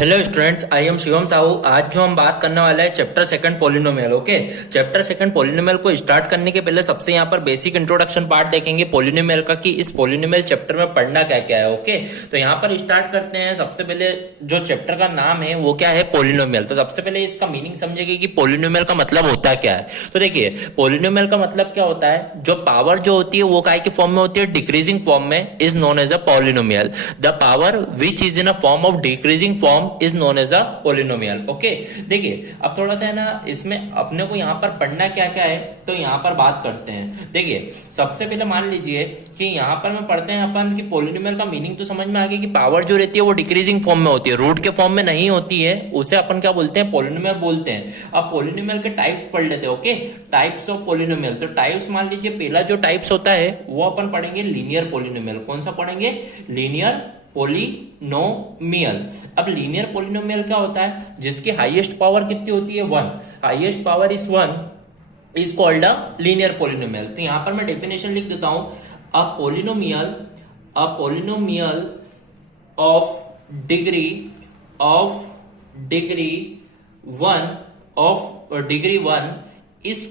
Hello students, I am Shivam Sahu. आज जो हम बात करने वाला है chapter second polynomial. Okay, chapter second polynomial को स्टार्ट करने के पहले सबसे यहाँ पर बेसिक इंट्रोडक्शन पार्ट देखेंगे पॉलिनोमियल का, कि इस पॉलिनोमियल चैप्टर में पढ़ना क्या क्या है। ओके, तो यहाँ पर स्टार्ट करते हैं। सबसे पहले जो चैप्टर का नाम है वो क्या है, पॉलिनोमियल। तो सबसे पहले इसका मीनिंग समझेंगे कि पॉलिनोमियल का मतलब होता क्या है। तो देखिए, पॉलिनोमियल का मतलब क्या होता है, जो पावर जो होती है वो काय के फॉर्म में होती है, डिक्रीजिंग फॉर्म में, is known as a polynomial. The power which is in a form of decreasing form is known as a polynomial. Okay, देखिए अब थोड़ा सा है ना, इसमें अपने को यहाँ पर पढ़ना क्या क्या है, तो यहाँ पर बात करते हैं। देखिए सबसे पहले मान लीजिए कि यहाँ पर में पढ़ते हैं अपन कि पॉलिनोमियल का मीनिंग तो समझ में आ गया कि पावर जो रहती है वो डिक्रीजिंग फॉर्म में होती है, रूट के फॉर्म में नहीं होती है, उसे अपन क्या बोलते हैं, पॉलिनोमियल बोलते हैं। अब पॉलिनोमियल के टाइप्स पढ़ लेते हैं। Okay, types of polynomial. तो टाइप्स मान लीजिए, पहला जो टाइप्स होता है वो अपन पढ़ेंगे लीनियर पॉलिनोमियल। कौन सा पढ़ेंगे, लीनियर पॉलिनोमियल। अब लीनियर पॉलिनोमियल क्या होता है, जिसकी हाईएस्ट पावर कितनी होती है, 1, highest power is 1, is called a linear polynomial. तो यहां पर मैं डेफिनेशन लिख देता हूं, a polynomial of degree 1 is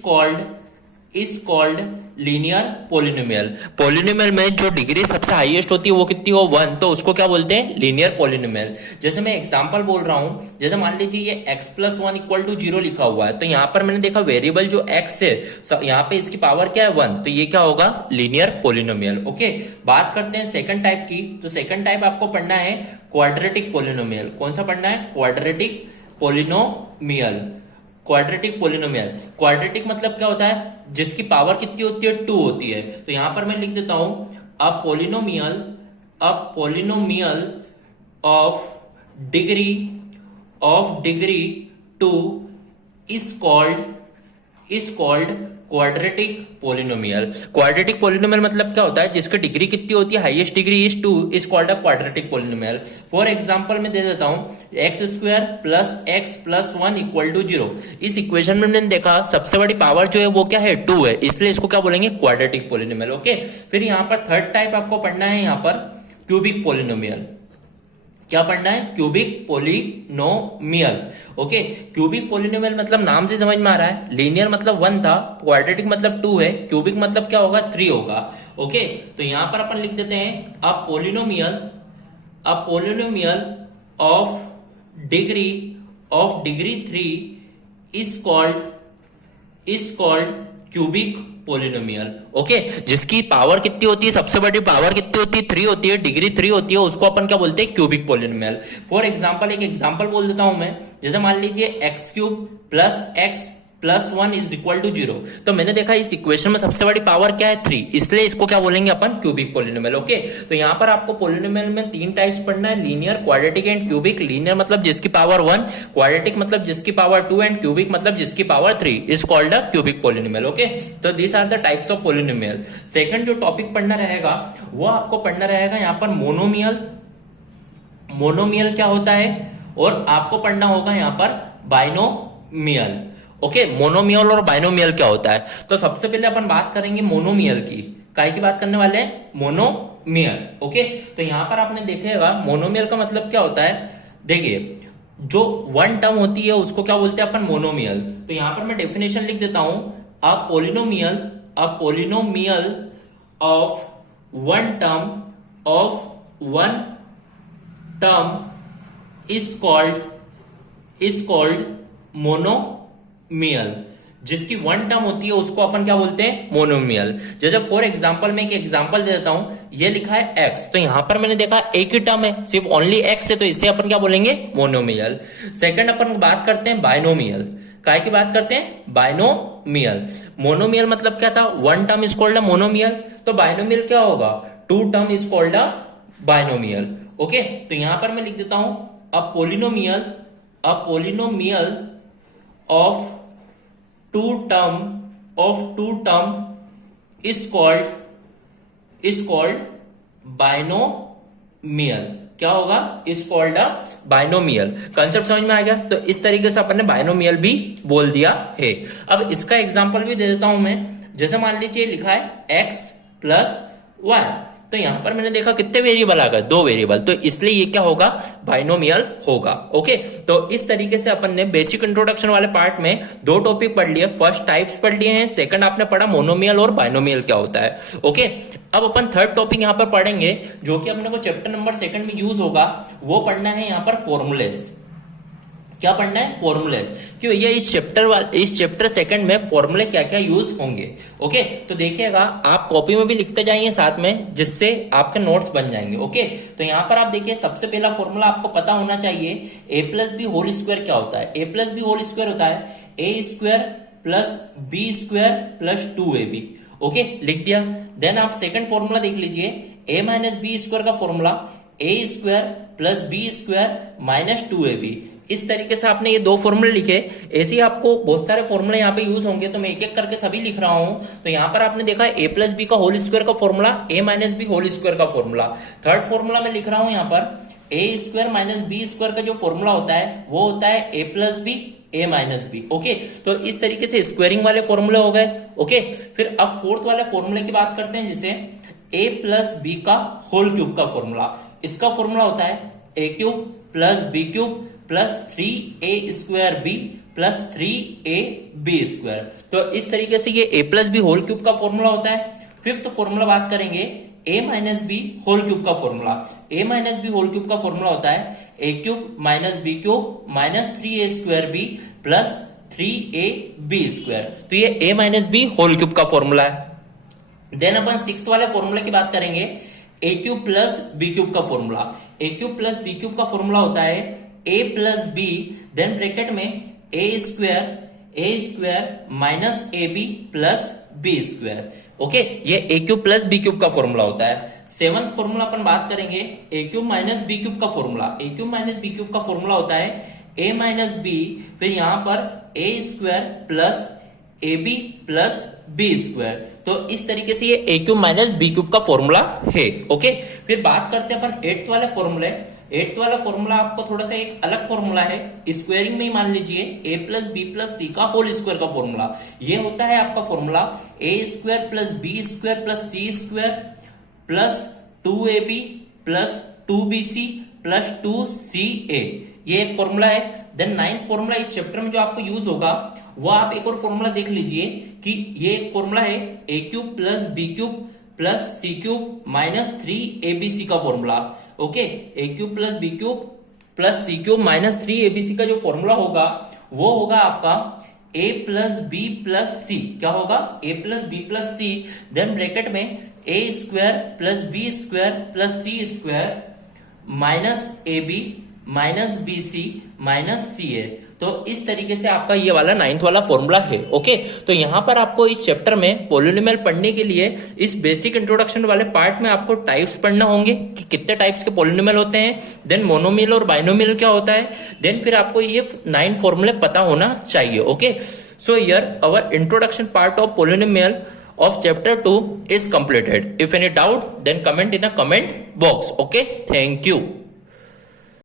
called linear polynomial. Polynomial में जो डिग्री सबसे हाईएस्ट होती है वो कितनी हो, 1, तो उसको क्या बोलते हैं, लीनियर पॉलिनोमियल। जैसे मैं एग्जांपल बोल रहा हूं, जैसे मान लीजिए ये x+1 = 0 लिखा हुआ है, तो यहां पर मैंने देखा वेरिएबल जो x है, यहां पे इसकी पावर क्या है, 1, तो ये क्या होगा, लीनियर पॉलिनोमियल। ओके, बात करते हैं सेकंड टाइप की। तो सेकंड टाइप आपको पढ़ना है क्वाड्रेटिक पॉलिनोमियल। कौन सा पढ़ना है, quadratic polynomial. Quadratic polynomial, quadratic मतलब क्या होता है, जिसकी पावर कितनी होती है, 2 होती है। तो यहां पर मैं लिख देता हूं, a polynomial of degree 2 is called quadratic polynomial. Quadratic polynomial मतलब क्या होता है, जिसकी डिग्री कितनी होती है, highest degree is 2, is called a quadratic polynomial. For example मैं दे देता हूं, x² + x + 1 = 0। इस इक्वेशन में मैंने देखा सबसे बड़ी पावर जो है वो क्या है, 2 है, इसलिए इसको क्या बोलेंगे, क्वाड्रेटिक पॉलिनोमियल। ओके, फिर यहाँ पर थर्ड टाइप आपको पढ़ना है, यहाँ पर क्यूबिक पॉलिनोमियल। क्या पढ़ना है, cubic polynomial. Okay, cubic polynomial मतलब नाम से समझ में आ रहा है, लीनियर मतलब 1 था, क्वाड्रेटिक मतलब 2 है, क्यूबिक मतलब क्या होगा, 3 होगा। ओके, तो यहां पर अपन लिख देते हैं, अ polynomial of degree 3 is called cubic polynomial. Okay, जिसकी पावर कितनी होती है, सबसे बड़ी पावर कितनी होती है, 3 होती है, डिग्री 3 होती है, उसको अपन क्या बोलते हैं, क्यूबिक पॉलिनोमियल। फॉर एग्जांपल एक एग्जांपल बोल देता हूं मैं, जैसे मान लीजिए x³ + x + 1 = 0। तो मैंने देखा इस इक्वेशन में सबसे बड़ी पावर क्या है, 3, इसलिए इसको क्या बोलेंगे अपन, क्यूबिक पॉलिनोमियल। ओके, तो यहां पर आपको पॉलिनोमियल में 3 टाइप्स पढ़ना है, linear, quadratic and cubic. Linear मतलब जिसकी पावर 1, क्वाड्रेटिक मतलब जिसकी पावर 2 एंड क्यूबिक मतलब जिसकी power 3, is called a cubic polynomial. Okay, तो these are the types of polynomial. Second जो टॉपिक पढ़ना रहेगा वो आपको पढ़ना रहेगा यहाँ पर मोनोमियल क्या होता है, और आपको पढ़ना होगा यहाँ पर बाइनोमियल। ओके, मोनोमियल और बाइनोमियल क्या होता है। तो सबसे पहले अपन बात करेंगे मोनोमियल की। काय की बात करने वाले हैं, मोनोमियल। ओके, तो यहां पर आपने देखेगा मोनोमियल का मतलब क्या होता है। देखिए, जो 1 टर्म होती है उसको क्या बोलते हैं अपन, मोनोमियल। तो यहां पर मैं डेफिनेशन लिख देता हूं, a polynomial of 1 term is called monomial. जिसकी 1 टर्म होती है उसको अपन क्या बोलते हैं, मोनोमियल। जैसे फॉर एग्जांपल मैं एक एग्जांपल दे देता हूं, ये लिखा है x, तो यहां पर मैंने देखा एक ही टर्म है, सिर्फ ओनली x है, तो इसे अपन क्या बोलेंगे, मोनोमियल। सेकंड अपन बात करते हैं बाइनोमियल। काय की बात करते हैं, बाइनोमियल। मोनोमियल मतलब क्या था, 1 term is called a monomial, तो बाइनोमियल क्या होगा, 2 term is called a binomial. Okay, तो यहां पर मैं लिख देता हूं, a polynomial of two term is called binomial. क्या होगा, is called a binomial. Concept समझ में आ गया। तो इस तरीके से अपन ने बाइनोमियल भी बोल दिया है। अब इसका एग्जांपल भी दे देता हूं मैं, जैसे मान लीजिए लिखा है x + y, तो यहाँ पर मैंने देखा कितने वेरिएबल आ गए, 2 वेरिएबल, तो इसलिए ये क्या होगा, बाइनोमियल होगा। ओके, तो इस तरीके से अपन ने बेसिक इंट्रोडक्शन वाले पार्ट में 2 टॉपिक पढ़ लिए। फर्स्ट टाइप्स पढ़ लिए हैं, सेकंड आपने पढ़ा मोनोमियल और बाइनोमियल क्या होता है। ओके, अब अपन थर्ड टॉपिक यहाँ पर पढ़ेंगे जो कि अपने को चैप्टर नंबर 2 में यूज होगा। वो पढ़ना है यहाँ पर फॉर्मूलेस। क्या पढ़ना है, फॉर्मूलेस, कि भैया इस चैप्टर 2 में फॉर्मूले क्या क्या यूज होंगे। ओके, तो देखिएगा आप कॉपी में भी लिखते जाइए साथ में, जिससे आपके नोट्स बन जाएंगे। ओके, तो यहाँ पर आप देखिए सबसे पहला फॉर्मूला आपको पता होना चाहिए, a plus B whole square क्या होता है। a plus B whole square होता है a square plus B square plus 2ab। Okay, लिख दिया। देन आप सेकंड फॉर्मूला देख लीजिए, a माइनस बी स्क्वायर का formula a square plus B square minus 2ab। इस तरीके से आपने ये 2 फॉर्मूले लिखे। ऐसे ही आपको बहुत सारे फॉर्मूले यहाँ पे यूज होंगे, तो मैं एक एक करके सभी लिख रहा हूं। तो यहाँ पर आपने देखा a प्लस बी का होल स्क्वायर का formula, a minus B whole square का फॉर्मूला। थर्ड फॉर्मूला मैं लिख रहा हूं यहाँ पर a square minus B square का जो फॉर्मूला होता है वो होता है a plus B a minus B. Okay, तो इस तरीके से स्क्वायरिंग वाले फॉर्मूले हो गए। ओके, फिर अब फोर्थ वाले फॉर्मूले की बात करते हैं, जिसे a प्लस बी का होल क्यूब का फॉर्मूला। इसका फॉर्मूला होता है a cube plus b cube plus 3a square b plus 3ab square. तो इस तरीके से ये a plus B whole cube का फॉर्मूला होता है। फिफ्थ फॉर्मूला बात करेंगे a minus B whole cube का formula. a minus B whole cube का फॉर्मूला होता है a cube minus B cube minus 3a square b plus 3ab square. तो ये a minus B whole cube का formula है। देन अपन sixth वाले फॉर्मूले की बात करेंगे, a cube plus b cube का formula. a cube plus b cube का फॉर्मूला होता है a plus b, then bracket में a square minus a B plus B square. Okay, ये a cube plus b cube का formula होता है। Seventh formula अपन बात करेंगे a cube minus B cube का formula. a cube minus B cube का फॉर्मूला होता है a माइनस बी, फिर यहां पर a square plus A B plus B square. तो इस तरीके से ये a cube minus B cube का फॉर्मूला है। ओके, फिर बात करते हैं अपन 8th वाले फॉर्मूले। 8th वाला फॉर्मूला आपको थोड़ा सा एक अलग फॉर्मूला है, स्क्वायरिंग में ही मान लीजिए a plus B plus C का होल स्क्वायर का फॉर्मूला। ये होता है आपका formula a square plus B square plus C square plus 2ab plus 2bc plus 2ca। ये एक फॉर्मूला है। देन 9th फॉर्मूला इस चैप्टर में जो आपको यूज होगा, वो आप एक और फॉर्मूला देख लीजिए कि ये एक फॉर्मूला है a cube plus b cube plus c cube minus 3abc का formula. Okay, a cube plus b cube plus c cube minus 3abc का जो फॉर्मूला होगा वो होगा आपका a plus B plus c. क्या होगा, a plus B plus c, then bracket में a square plus B square plus C square minus a b minus b c minus c a. तो इस तरीके से आपका ये वाला 9th वाला फॉर्मूला है। ओके, तो यहाँ पर आपको इस चैप्टर में पॉलिनोमियल पढ़ने के लिए इस बेसिक इंट्रोडक्शन वाले पार्ट में आपको टाइप्स पढ़ना होंगे कि कितने टाइप्स के पॉलिनोमियल होते हैं, देन मोनोमियल और बाइनोमियल क्या होता है, देन फिर आपको ये 9 फॉर्मूले पता होना चाहिए। Okay, so here our introduction part of polynomial of chapter 2 is completed. If any doubt, then comment in a comment box. Okay, thank you.